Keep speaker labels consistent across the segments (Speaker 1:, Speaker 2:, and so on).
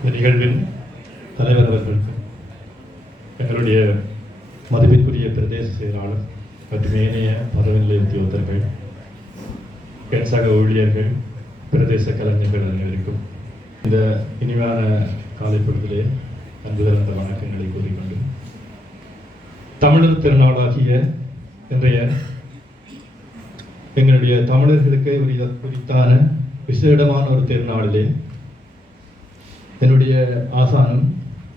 Speaker 1: இந்த நிகழ்வின் தலைவர் அவர்களுக்கும் எங்களுடைய மதிப்பிற்குரிய பிரதேச செயலாளர் மற்றும் ஏனைய பதவிநிலை உத்தியோகத்தர்கள் என் சக ஊழியர்கள் பிரதேச கலைஞர்கள் அனைவருக்கும் இந்த இனிவான காலை பொழுதிலே அன்பு வணக்கங்களை கூறிக்கொண்டு தமிழர் திருநாளாகிய இன்றைய எங்களுடைய தமிழர்களுக்கு உரிய- குறித்தான விசேடமான ஒரு திருநாளிலே என்னுடைய ஆசானம்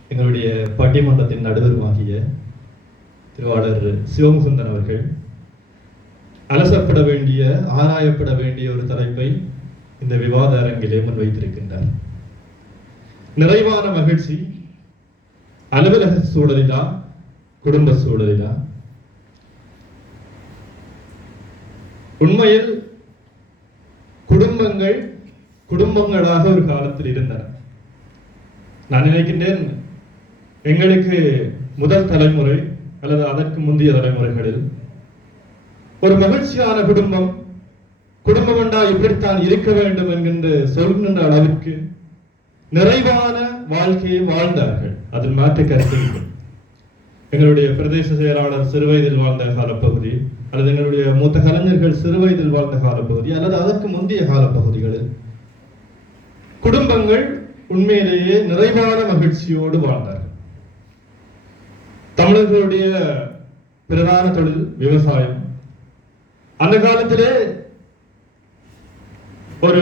Speaker 1: எங்களுடைய பட்டிமன்றத்தின் நடுவருமாகிய திருவாளர் சிவமுகுந்தன் அவர்கள். அலசப்பட வேண்டிய ஆராயப்பட வேண்டிய ஒரு தலைப்பை இந்த விவாத அரங்கிலே முன்வைத்திருக்கின்றார். நிறைவான மகிழ்ச்சி அலுவலக சூழலிலா குடும்ப சூழலிலா? உண்மையில் குடும்பங்கள் குடும்பங்களாக ஒரு காலத்தில் இருந்தன. நான் நினைக்கின்றேன் எங்களுக்கு முதல் தலைமுறை அல்லது அதற்கு முந்தைய தலைமுறைகளில் ஒரு மகிழ்ச்சியான குடும்பம் குடும்பம் என்றால் இப்படித்தான் இருக்க வேண்டும் என்கின்ற சொல்கின்ற அளவிற்கு நிறைவான வாழ்க்கையை வாழ்ந்தார்கள். அதில் மாற்று கருத்து எங்களுடைய பிரதேச செயலாளர் சிறுவயதில் வாழ்ந்த காலப்பகுதி அல்லது எங்களுடைய மூத்த கலைஞர்கள் சிறுவயதில் வாழ்ந்த காலப்பகுதி அல்லது அதற்கு முந்தைய காலப்பகுதிகளில் குடும்பங்கள் உண்மையிலேயே நிறைவான மகிழ்ச்சியோடு வாழ்ந்தார்கள். தமிழர்களுடைய பிரதான தொழில் விவசாயம். அந்த காலத்திலே ஒரு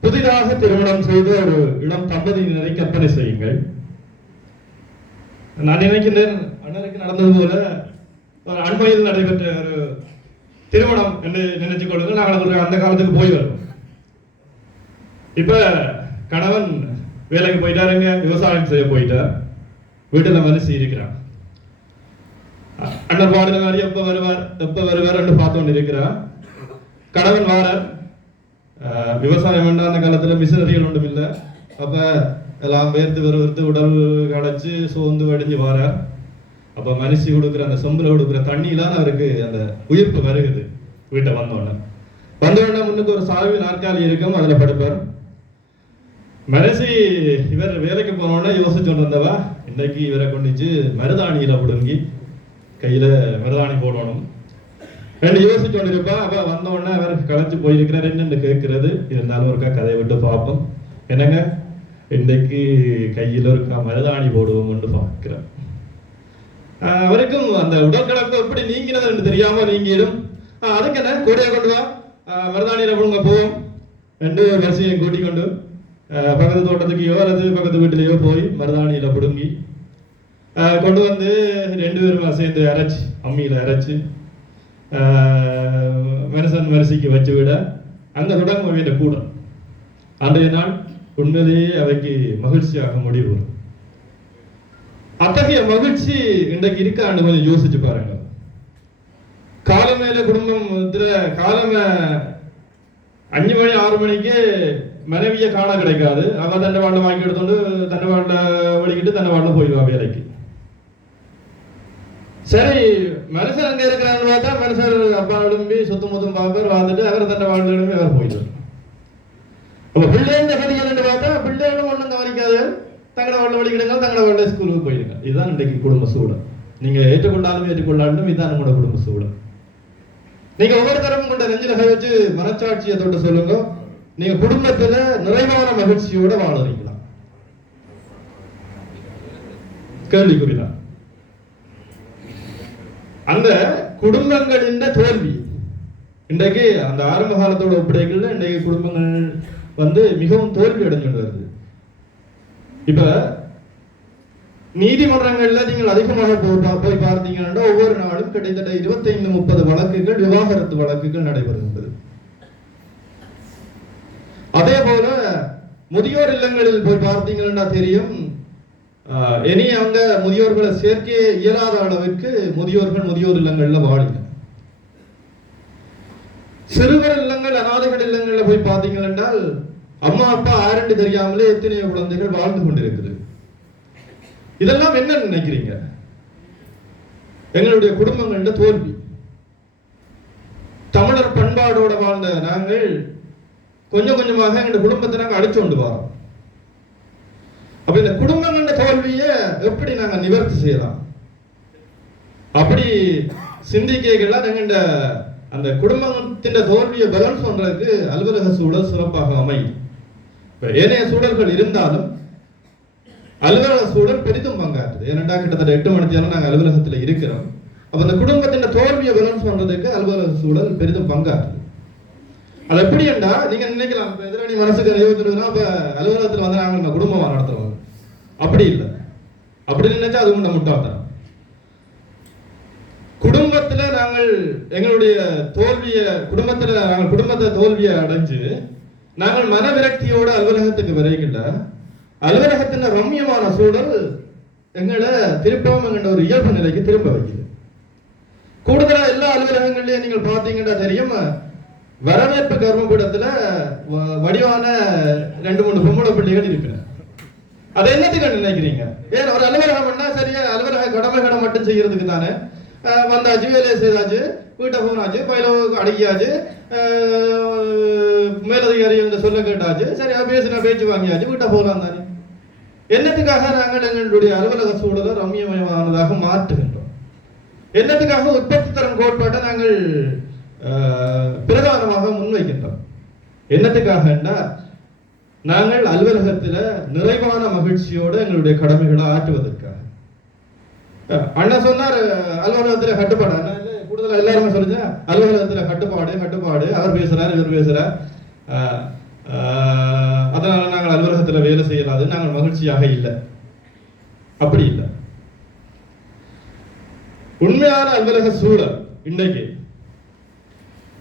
Speaker 1: புதிதாக திருமணம் செய்த ஒரு இளம் தம்பதியினரை கற்பனை செய்யுங்கள். நான் நினைக்கின்றேன் அண்ணனுக்கு நடந்தது போல ஒரு அண்மையில் நடைபெற்ற ஒரு திருமணம் என்று நினைச்சு கொள்ளுங்கள். நாங்கள் ஒரு அந்த காலத்துக்கு போய் வருவோம். இப்ப கணவன் வேலைக்கு போயிட்டாருங்க விவசாயம் செய்ய போயிட்டார். வீட்டுல மனுஷி இருக்கிறான் அண்ணன் பாடுற மாதிரி எப்ப வருவார் எப்ப வருவார் பார்த்து கொண்டு இருக்கிறார் கணவன் வாரார். விவசாயம் வேண்டாம் அந்த காலத்துல மிஷினரிகள் ஒன்றும் இல்லை. அப்ப எல்லாம் வேர்த்து வருவது உடல் களைச்சு சோர்ந்து வடிஞ்சு வாரார். அப்ப மனுஷி கொடுக்குற அந்த சொம்பில் கொடுக்குற தண்ணியெலாம் அவருக்கு அந்த உயிர்ப்பு வருகுது வீட்டை வந்தோடனே வந்தோடனே முன்னுக்கு ஒரு சாவி நாற்காலி இருக்கும் அதுல படுப்பார். மனசி இவர் வேலைக்கு போனோடனே யோசிச்சுட்டு வந்தவா இன்னைக்கு இவரை கொண்டுச்சு மருதாணியில விடுங்கி கையில மருதாணி போடணும். ரெண்டு யோசிச்சு கொண்டிருப்பா அப்ப வந்தோடனே அவர் களைச்சு போயிருக்கிறார் என்னென்னு கேட்கிறது. இருந்தாலும் ஒருக்கா கதையை விட்டு பார்ப்போம். என்னங்க? இன்னைக்கு கையில ஒருக்கா மருதாணி போடுவோம்னு பார்க்கிறேன் அவருக்கும் அந்த உடற்கடப்பு எப்படி நீங்கினது தெரியாம நீங்கிடும். அதுக்கு என்ன? கூடையை கொண்டு வா. மருதாணியில போடுங்க போவோம். ரெண்டு வரிசையும் கூட்டி கொண்டு பக்கத்து தோட்டத்துக்கையோ அல்லது பக்கத்து வீட்டிலேயோ போய் மருதாணியில பிடுங்கி கொண்டு வந்து ரெண்டு பேரும் சேர்ந்து அரைச்சி அம்மியில அரைச்சி ஆஹ் மனுஷன் வரிசைக்கு வச்சு விட அங்கே தொடங்க வேண்டிய கூட அன்றைய நாள் உண்மையிலேயே அவைக்கு மகிழ்ச்சியாக முடிவு வரும் அத்தகைய மகிழ்ச்சி இன்றைக்கு இருக்கான்னு கொஞ்சம் யோசிச்சு பாருங்க காலமேல குடும்பத்துல காலம அஞ்சு மணி ஆறு மணிக்கு மனைவிய காண கிடைக்காது. அவன் தன்னை வாண்ட வாங்கி எடுத்துட்டு தன்னை வாண்ட வழிக்கிட்டு தன்னை வாண்ட போயிடுவான் வேலைக்கு. சரி மனுஷன் அங்க இருக்கிறான்னு பார்த்தா மனுஷர் அப்பா எழும்பி சொத்து முத்தம் பார்ப்பார் வாழ்ந்துட்டு அவர் தன்னை வாழ்ந்து எழும்பி அவர் போயிடுவார். அப்ப பிள்ளைங்க கதிகள்னு பார்த்தா பிள்ளைகளும் ஒண்ணும் கவனிக்காது. தங்கட வாழ்ல வழிக்கிடுங்க தங்களோட வாழ்ல ஸ்கூலுக்கு போயிருங்க இதுதான் இன்றைக்கு குடும்ப சூழல். நீங்க ஏற்றுக்கொண்டாலும் ஏற்றுக்கொள்ளாலும் இதுதான் உங்களோட குடும்ப சூழல். நீங்க ஒவ்வொருத்தரும் கொண்ட நெஞ்சில வச்சு மனச்சாட்சியை தொட்டு சொல்லுங்க. நீங்க குடும்பத்துல நிறைவான மகிழ்ச்சியோட வாழறீங்களா? கேள்விக்குறிதான் அந்த குடும்பங்களின் தோல்வி. இன்றைக்கு அந்த ஆரம்ப காலத்தோட ஒப்படைகள்ல இன்றைக்கு குடும்பங்கள் வந்து மிகவும் தோல்வி அடைஞ்சுட்டு வருது. இப்ப நீதிமன்றங்கள்ல நீங்கள் அதிகமாக போய் பார்த்தீங்கன்னா ஒவ்வொரு நாளும் கிட்டத்தட்ட இருபத்தைந்து முப்பது வழக்குகள் விவாகரத்து வழக்குகள் நடைபெறுகின்றது. அதே போல முதியோர் இல்லங்களில் போய் பார்த்தீங்கன்னா தெரியும். ஆஹ், இனி அங்க முதியோர்களை சேர்க்க இயலாத அளவிற்கு முதியோர்கள் முதியோர் இல்லங்கள்ல வாழுங்க சிறுவர் இல்லங்கள் அநாதைகள் இல்லங்கள்ல போய் பார்த்தீங்கள் என்றால் அம்மா அப்பா ஆரண்டு தெரியாமலே எத்தனையோ குழந்தைகள் வாழ்ந்து கொண்டிருக்குது. இதெல்லாம் என்ன நினைக்கிறீங்க? எங்களுடைய குடும்பங்கள்ல தோல்வி. தமிழர் பண்பாடோட வாழ்ந்த நாங்கள் கொஞ்சம் கொஞ்சமாக எங்களுடைய குடும்பத்தை நாங்கள் அழிச்சு கொண்டு வரோம். அப்ப இந்த குடும்பங்களோட தோல்வியை எப்படி நாங்கள் நிவர்த்தி செய்யலாம்? அப்படி சிந்திக்கைகள்லாம் எங்கண்ட அந்த குடும்பத்தின் தோல்வியை பேலன்ஸ் பண்றதுக்கு அலுவலக சூழல் சிறப்பாக அமையும். இப்போ ஏனைய சூழல்கள் இருந்தாலும் அலுவலக சூழல் பெரிதும் பங்காற்றுது. ஏனெண்டா கிட்டத்தட்ட எட்டு மணித்தேரம் நாங்கள் அலுவலகத்தில் இருக்கிறோம். அப்போ அந்த குடும்பத்தின் தோல்வியை பேலன்ஸ் பண்றதுக்கு அலுவலக சூழல் பெரிதும் பங்காற்றுது. அது எப்படி என்றா நீங்க நினைக்கலாம். இப்ப எதிரணி மனசுக்கு நினைவுனா இப்ப அலுவலகத்தில் வந்து நாங்கள் நம்ம குடும்பமா நடத்துறோம். அப்படி இல்லை. அப்படி நினைச்சா அது உண்ட முட்டாள்தான் குடும்பத்துல நாங்கள் எங்களுடைய தோல்வியை குடும்பத்துல நாங்கள் குடும்பத்தை தோல்வியை அடைஞ்சு நாங்கள் மனவிரக்தியோட அலுவலகத்துக்கு விரைகின்ற அலுவலகத்தின் ரம்யமான சூழல் எங்களை திருப்பவும் எங்கள்ட ஒரு இயல்பு நிலைக்கு திரும்ப வைக்குது. கூடுதலா எல்லா அலுவலகங்கள்லயும் நீங்கள் பார்த்தீங்கன்னா தெரியும் வரவேற்பு கர்மபீடத்துல வ- வடிவான ரெண்டு மூணு பொம்பளை பிள்ளைகள் இருக்கிற அதை என்னத்துக்கு நினைக்கிறீங்க? ஏன் ஒரு அலுவலகம்னா சரியா அலுவலக கடமைகளை மட்டும் செய்யறதுக்கு தானே. வந்தாச்சு வேலையை செய்தாச்சு வீட்டை போனாச்சு பயில அடக்கியாச்சு மேலதிகாரி சொல்ல கேட்டாச்சு சரியா பேசினா பேச்சு வாங்கியாச்சு வீட்டை போகலாம் தானே. என்னத்துக்காக நாங்கள் எங்களுடைய அலுவலக சூழலை ரம்யமயமானதாக மாற்றுகின்றோம்? என்னத்துக்காக உற்பத்தி தரம் கோட்பாட்டை நாங்கள் பிரதானமாக முன்வைக்கின்றோம். என்னத்துக்காகன்னா நாங்கள் அலுவலகத்தில் நிறைவான மகிழ்ச்சியோடு எங்களுடைய கடமைகளை ஆற்றுவதற்காக. அண்ணன் அண்ணா சொன்னார் அலுவலகத்தில் கட்டுப்பாடு? அண்ணா கூடுதலாக எல்லாருமே சொல்லுங்க. அலுவலகத்தில் கட்டுப்பாடு கட்டுப்பாடு. அவர் பேசுறார் இவர் பேசுறார். அதனால நாங்கள் அலுவலகத்தில் வேலை செய்யலாது. நாங்கள் மகிழ்ச்சியாக இல்லை. அப்படி இல்லை. உண்மையான அலுவலக சூழல் இன்றைக்கு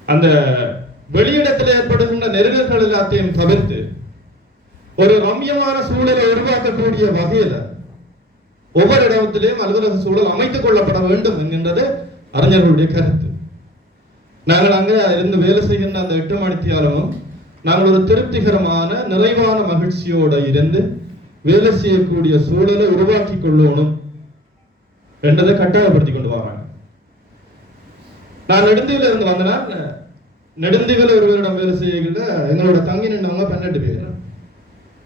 Speaker 1: அந்த வெளியிடத்தில் ஏற்படுகின்ற நெருங்கல்கள் எல்லாத்தையும் தவிர்த்து ஒரு ரம்யமான சூழலை உருவாக்கக்கூடிய வகையில ஒவ்வொரு இடத்திலேயும் அலுவலக சூழல் அமைத்துக் கொள்ளப்பட வேண்டும் என்கின்றது அறிஞர்களுடைய கருத்து. நாங்கள் அங்கே இருந்து வேலை செய்கின்ற அந்த எட்டு மணித்தியாலமும் நாங்கள் ஒரு திருப்திகரமான நிறைவான மகிழ்ச்சியோட இருந்து வேலை செய்யக்கூடிய சூழலை உருவாக்கி கொள்ளணும் என்றதை கட்டாயப்படுத்தி கொண்டு வராங்க. நான் நெடுந்தீவில இருந்து வந்தேன்னா நெடுந்தீவில இவர்களிடம் வேலை செய்யல எங்களோட தங்கி நின்றவங்க பன்னெண்டு பேர்.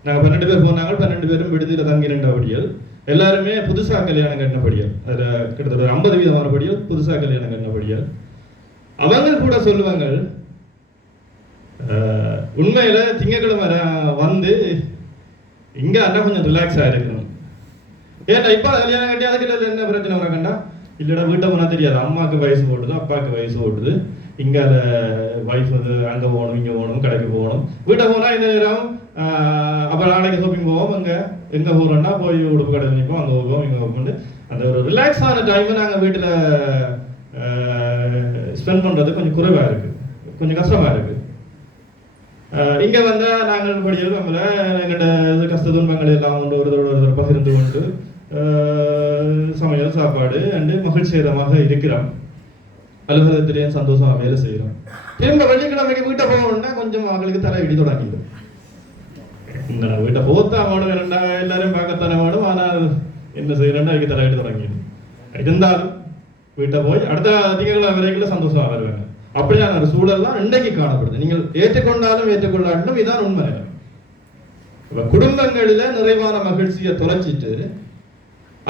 Speaker 1: நாங்கள் பன்னெண்டு பேர் போனாங்க பன்னெண்டு பேரும் விடுதியில் தங்கி நின்றபடியால் எல்லாருமே புதுசாக கல்யாணம் கட்டினபடியால் அதில் கிட்டத்தட்ட ஒரு ஐம்பது வீதமான படியால் புதுசாக கல்யாணம் கட்டினபடியால் அவங்க கூட சொல்லுவாங்க உண்மையில் உண்மையில திங்கக்கிழமை வந்து இங்க அண்ணா கொஞ்சம் ரிலாக்ஸா இருக்கணும். ஏன்டா இப்ப கல்யாணம் கட்டி அதுக்கு என்ன பிரச்சனை வரக்கண்டா இல்லடா வீட்டை போனா தெரியாது. அம்மாக்கு வயசு ஓடுது அப்பாவுக்கு வயசு ஓடுது. இங்க அந்த வைஃப் வந்து அங்க போகணும் இங்க போகணும் கடைக்கு போகணும். வீட்டை போனா இந்த நேரம்? அப்புறம் நாளைக்கு ஷாப்பிங் போவோம் அங்க எங்க போறோம்னா போய் உடுப்பு கடை நிற்போம் அங்க போவோம் இங்க போவோம் அந்த ஒரு ரிலாக்ஸ் ஆன டைம் நாங்க வீட்டுல ஸ்பெண்ட் பண்றது கொஞ்சம் குறைவா இருக்கு. கொஞ்சம் கஷ்டமா இருக்கு. இங்கே இங்க நாங்கள் படிக்கிறது நம்மள எங்களோட கஷ்ட துன்பங்கள் எல்லாம் கொண்டு ஒருத்தர் ஒருத்தர் பகிர்ந்து கொண்டு சமையல் சாப்பாடு அண்டு மகிழ்ச்சிகரமாக இருக்கிறோம். அலுவலகத்திலேயும் சந்தோஷமா வேலை செய்யறோம். திரும்ப வெள்ளிக்கிழமைக்கு வீட்டை போகணும்னா கொஞ்சம் அவங்களுக்கு தலை இடி தொடங்கிடும். இந்த வீட்டை போத்தான் வேணும் வேணும்டா எல்லாரும் பார்க்கத்தானே வேணும் ஆனால் என்ன செய்யறேன்னா அதுக்கு தலை இடி தொடங்கிடும். இருந்தாலும் வீட்டை போய் அடுத்த திங்கட்கிழமை வரைக்கும் சந்தோஷமா வருவாங்க அப்படியான ஒரு சூழல்லாம் இன்றைக்கு காணப்படுது. நீங்கள் ஏற்றுக்கொண்டாலும் ஏற்றுக்கொள்ளாட்டும் இதான் உண்மை. குடும்பங்களில நிறைவான மகிழ்ச்சியை தொலைச்சிட்டு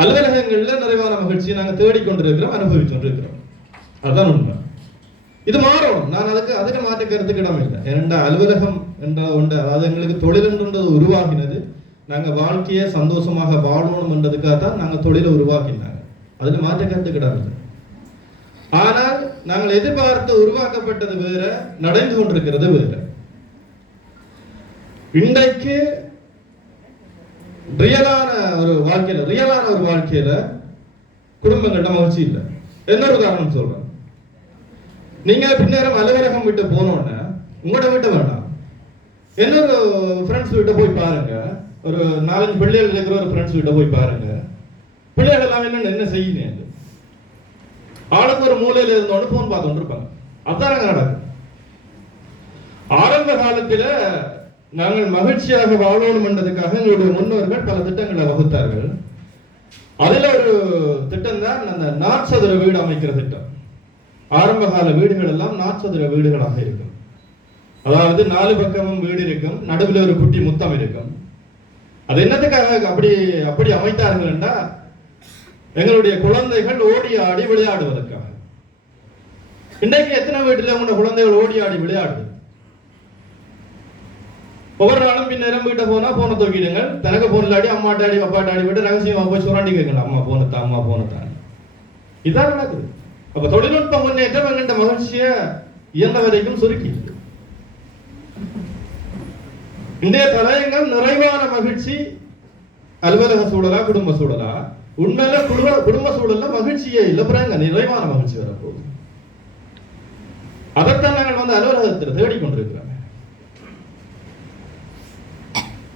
Speaker 1: அலுவலகங்களில் நிறைவான மகிழ்ச்சியை நாங்க தேடிக்கொண்டிருக்கிறோம் அனுபவிச்சுட்டு அதுதான் உண்மை. இது மாறணும் நான் அதுக்கு அதுக்கு மாற்ற கருத்துக்கு இடம் இல்லை. ஏனென்றா அலுவலகம் என்ற ஒன்று அதாவது எங்களுக்கு தொழில் என்றது உருவாகினது நாங்கள் வாழ்க்கையை சந்தோஷமாக வாழணும் என்றதுக்காக தான் நாங்கள் தொழிலை உருவாக்கினாங்க. அதுக்கு மாற்ற கருத்துக்கு இடம் இல்லை. ஆனால் நாங்கள் எதிர்பார்த்து உருவாக்கப்பட்டது வேற நடந்து கொண்டிருக்கிறது வேற. இன்றைக்கு ரியலான ஒரு வாழ்க்கையில ரியலான ஒரு வாழ்க்கையில குடும்பங்கள்ட்ட மகிழ்ச்சி இல்லை. இன்னொரு உதாரணம் சொல்றேன். நீங்க பின்னேரம் அலுவலகம் விட்டு போனோன்னே உங்களோட வீட்டை வேண்டாம் இன்னொரு ஃப்ரெண்ட்ஸ் வீட்டை போய் பாருங்க. ஒரு நாலஞ்சு பிள்ளைகள் இருக்கிற ஒரு ஃப்ரெண்ட்ஸ் வீட்டை போய் பாருங்க. பிள்ளைகள் எல்லாம் என்ன என்ன செய்யணும் ஆளுக்கு ஒரு மூலையில இருந்தோன்னு போன் பார்த்துட்டு இருப்பாங்க. அதான் நடக்கும் ஆரம்ப காலத்துல நாங்கள் மகிழ்ச்சியாக வாழணும் என்றதுக்காக எங்களுடைய முன்னோர்கள் பல திட்டங்களை வகுத்தார்கள். அதுல ஒரு திட்டம் தான் அந்த நாற்சதுர வீடு அமைக்கிற திட்டம். ஆரம்பகால வீடுகள் எல்லாம் நாற்சதுர வீடுகளாக இருக்கும். அதாவது நாலு பக்கமும் வீடு இருக்கும் நடுவில் ஒரு குட்டி முத்தம் இருக்கும். அது என்னத்துக்காக அப்படி அப்படி அமைத்தார்கள் என்றா எங்களுடைய குழந்தைகள் ஓடி ஆடி விளையாடுவதற்காக. இன்றைக்கு எத்தனை வீட்டில் உங்களோட குழந்தைகள் ஓடி ஆடி விளையாடுது? ஒவ்வொரு நாளும் பின்னேரம் வீட்டை போனா போன தூக்கிடுங்க தனக்கு போன் இல்லாடி அம்மாட்டாடி அப்பாட்டாடி அப்பா டாடி விட்டு ரகசியமா போய் சுரண்டி கேட்கலாம் அம்மா போனத்தா அம்மா போனத்தான் இதான் நடக்குது. அப்ப தொழில்நுட்ப முன்னேற்றம் என்கின்ற மகிழ்ச்சியை இயந்த வரைக்கும் சுருக்கி. இன்றைய தலையங்கம் நிறைவான மகிழ்ச்சி அலுவலக சூழலா குடும்ப சூழலா? உண்மையில குடும்ப குடும்ப சூழல்ல மகிழ்ச்சியே இல்ல. பிறங்க நிறைவான மகிழ்ச்சி வரப்போகுது. அதைத்தான் நாங்கள் வந்து அலுவலகத்தில் தேடிக்கொண்டிருக்கிறோம்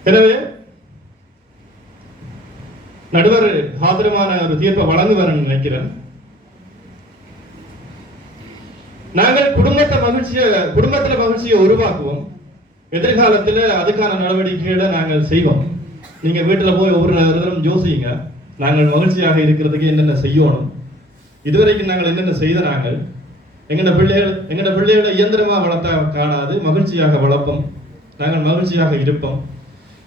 Speaker 1: எனவே நடுவர் ஆதரமான ஒரு தீர்ப்பை வழங்குவார் நினைக்கிறேன். நாங்கள் குடும்பத்தை மகிழ்ச்சியை குடும்பத்துல மகிழ்ச்சியை உருவாக்குவோம். எதிர்காலத்துல அதுக்கான நடவடிக்கைகளை நாங்கள் செய்வோம். நீங்க வீட்டுல போய் ஒவ்வொரு நேரம் யோசிங்க. நாங்கள் மகிழ்ச்சியாக இருக்கிறதுக்கு என்னென்ன செய்யணும்? இதுவரைக்கும் நாங்கள் என்னென்ன செய்த நாங்கள்? எங்கட பிள்ளைகள் எங்கட பிள்ளைகளை இயந்திரமா வளர்த்தா காணாது. மகிழ்ச்சியாக வளர்ப்போம். நாங்கள் மகிழ்ச்சியாக இருப்போம்.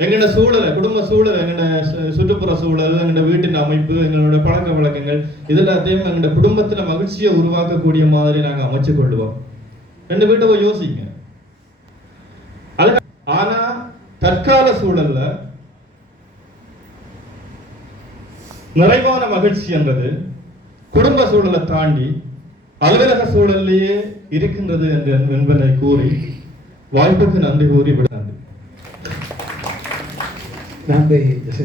Speaker 1: எங்களோட சூழலை குடும்ப சூழல் எங்களோட சு- சுற்றுப்புற சூழல் எங்களோட வீட்டின் அமைப்பு எங்களோட பழக்க வழக்கங்கள் இது எல்லாத்தையும் எங்களோட குடும்பத்துல மகிழ்ச்சியை உருவாக்கக்கூடிய மாதிரி நாங்க அமைச்சு கொள்வோம் ரெண்டு பேர்ட்ட போய் யோசிங்க. அது ஆனா தற்கால சூழல்ல நிறைவான மகிழ்ச்சி என்றது குடும்ப சூழலை தாண்டி அலுவலக சூழல்லையே இருக்கின்றது என்று என்பதை கூறி வாய்ப்புக்கு நன்றி கூறி விட நன்றி
Speaker 2: நன்றி